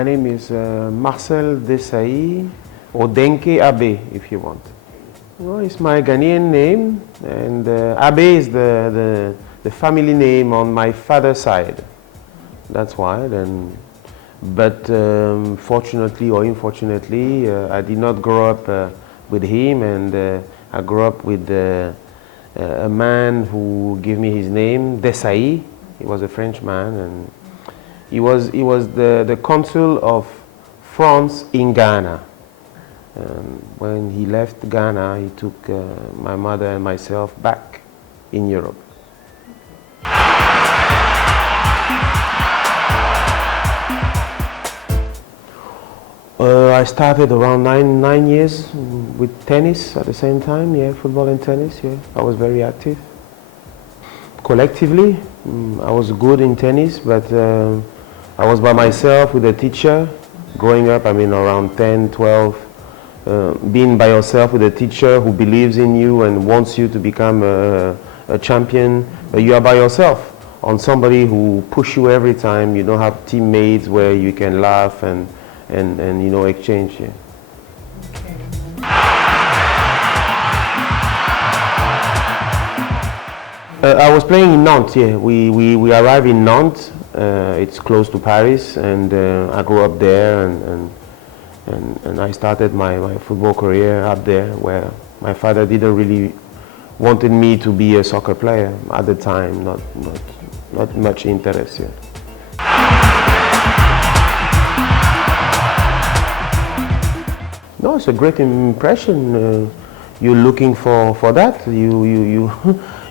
My name is Marcel Desailly, Odenke Abbey, if you want. Well, it's my Ghanaian name, and Abbey is the family name on my father's side. That's why. But fortunately or unfortunately, I did not grow up with him, and I grew up with a man who gave me his name, Desailly. He was a French man, and he was the consul of France in Ghana. When he left Ghana, he took my mother and myself back in Europe. I started around nine years with tennis at the same time, yeah, football and tennis, yeah. I was very active. Collectively, I was good in tennis, but I was by myself with a teacher. Growing up, I mean around 10, 12, being by yourself with a teacher who believes in you and wants you to become a champion, but you are by yourself on somebody who push you every time. You don't have teammates where you can laugh and you know, exchange. Yeah. I was playing in Nantes. Yeah, we arrived in Nantes. It's close to Paris, and I grew up there, and I started my football career up there, where my father didn't really wanted me to be a soccer player at the time. Not much interest. Yeah. No, it's a great impression. You're looking for that.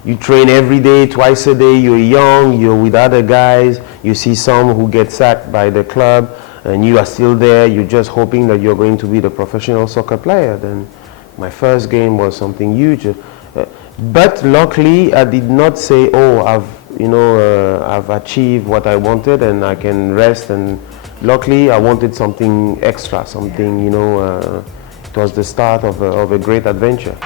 You train every day, twice a day. You're young. You're with other guys. You see some who get sacked by the club, and you are still there. You're just hoping that you're going to be the professional soccer player. Then, my first game was something huge. But luckily, I did not say, "Oh, I've achieved what I wanted, and I can rest." And luckily, I wanted something extra, something, you know, it was the start of a great adventure.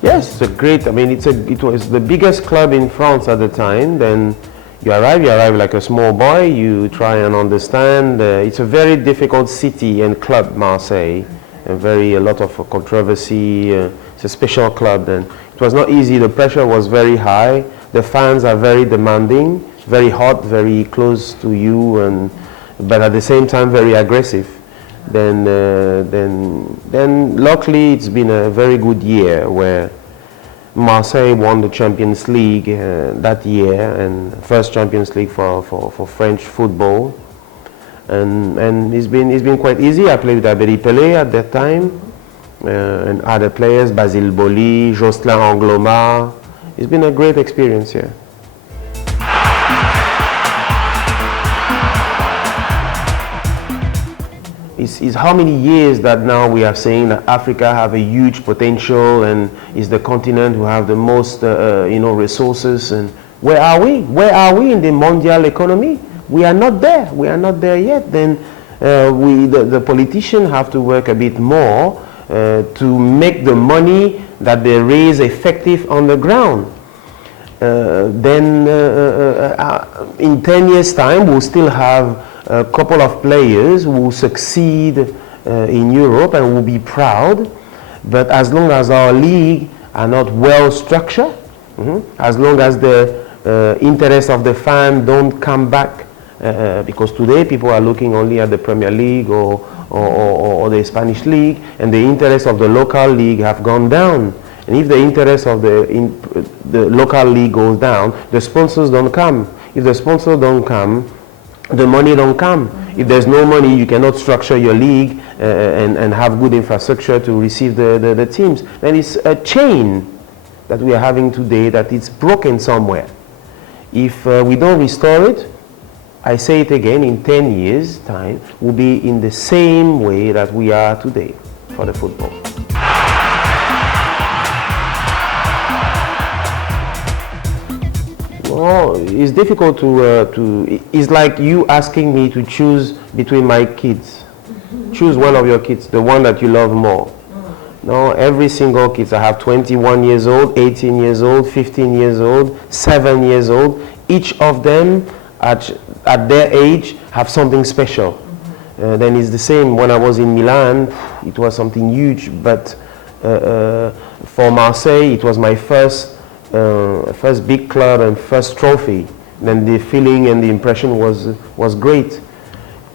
Yes, it's a great, I mean, it was the biggest club in France at the time. Then you arrive like a small boy, you try and understand. It's a very difficult city and club, Marseille, and a lot of controversy. It's a special club then. It was not easy, the pressure was very high. The fans are very demanding, very hot, very close to you, but at the same time very aggressive. Then luckily it's been a very good year where Marseille won the Champions League that year, and first Champions League for French football. And it's been quite easy. I played with Abedi Pelé at that time, and other players, Basile Boli, Jocelyn Angloma. It's been a great experience here. It's how many years that now we are saying that Africa have a huge potential and is the continent who have the most resources. And where are we? Where are we in the mondial economy? We are not there. We are not there yet. Then the politicians have to work a bit more to make the money that they raise effective on the ground. Then in 10 years' time, we'll still have a couple of players who will succeed in Europe and will be proud. But as long as our league are not well structured, as long as the interest of the fan don't come back, because today people are looking only at the Premier League or the Spanish league, and the interest of the local league have gone down. And if the interest of the local league goes down, the sponsors don't come. If the sponsors don't come, the money don't come. If there's no money, you cannot structure your league and have good infrastructure to receive the teams. And it's a chain that we are having today that it's broken somewhere. If we don't restore it, I say it again, in 10 years' time, we'll be in the same way that we are today for the football. Oh, it's difficult to. It's like you asking me to choose between my kids. Choose one of your kids, the one that you love more. No, every single kid. I have 21 years old, 18 years old, 15 years old, 7 years old. each of them at their age have something special. Then it's the same when I was in Milan, it was something huge, but for Marseille, it was my first big club and first trophy. Then the feeling and the impression was great.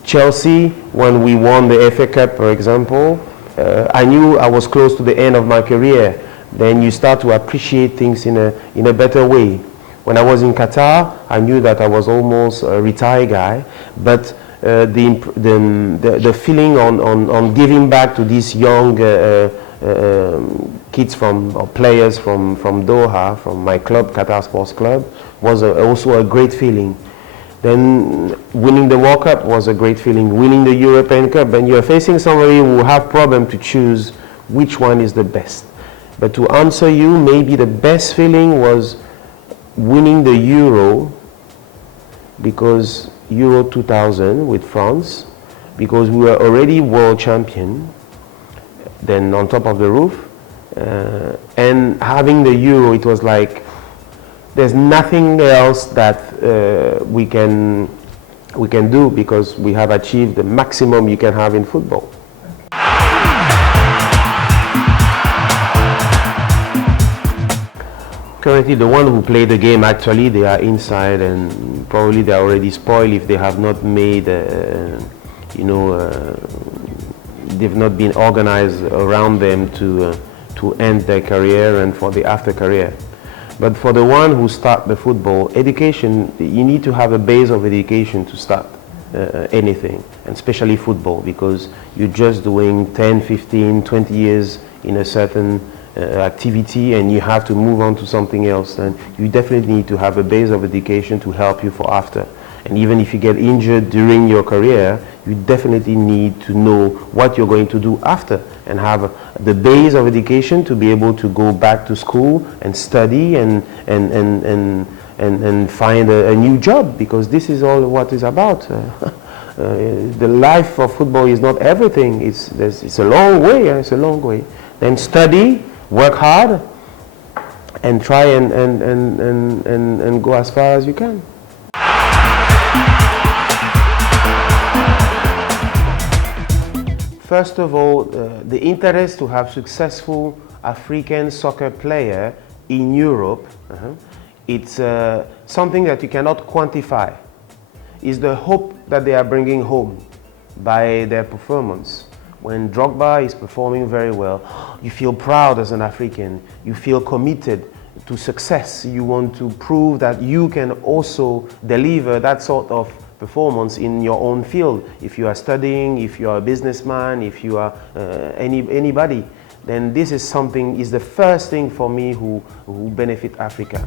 Chelsea, when we won the FA Cup, for example, I knew I was close to the end of my career. Then you start to appreciate things in a better way. When I was in Qatar, I knew that I was almost a retired guy, but the feeling on giving back to these young kids or players from Doha, from my club, Qatar Sports Club, was also a great feeling. Then winning the World Cup was a great feeling. Winning the European Cup, and you're facing somebody who have problem to choose which one is the best. But to answer you, maybe the best feeling was winning the Euro, because Euro 2000 with France, because we were already world champion, then on top of the roof, and having the Euro, it was like there's nothing else that we can do, because we have achieved the maximum you can have in football. Currently, the one who play the game, actually, they are inside, and probably they are already spoiled if they have not made, they've not been organized around them to end their career and for the after career. But for the one who start the football, education, you need to have a base of education to start anything, and especially football, because you're just doing 10, 15, 20 years in a certain activity, and you have to move on to something else. And you definitely need to have a base of education to help you for after. And even if you get injured during your career, you definitely need to know what you're going to do after, and have the base of education to be able to go back to school and study and find a new job, because this is all what it's about. The life of football is not everything. It's a long way. It's a long way. Then study, work hard, and try and go as far as you can. First of all, the interest to have successful African soccer player in Europe, it's something that you cannot quantify. It's the hope that they are bringing home by their performance. When Drogba is performing very well, you feel proud as an African. You feel committed to success. You want to prove that you can also deliver that sort of performance in your own field. If you are studying, if you are a businessman, if you are anybody, then this is the first thing for me who benefit Africa.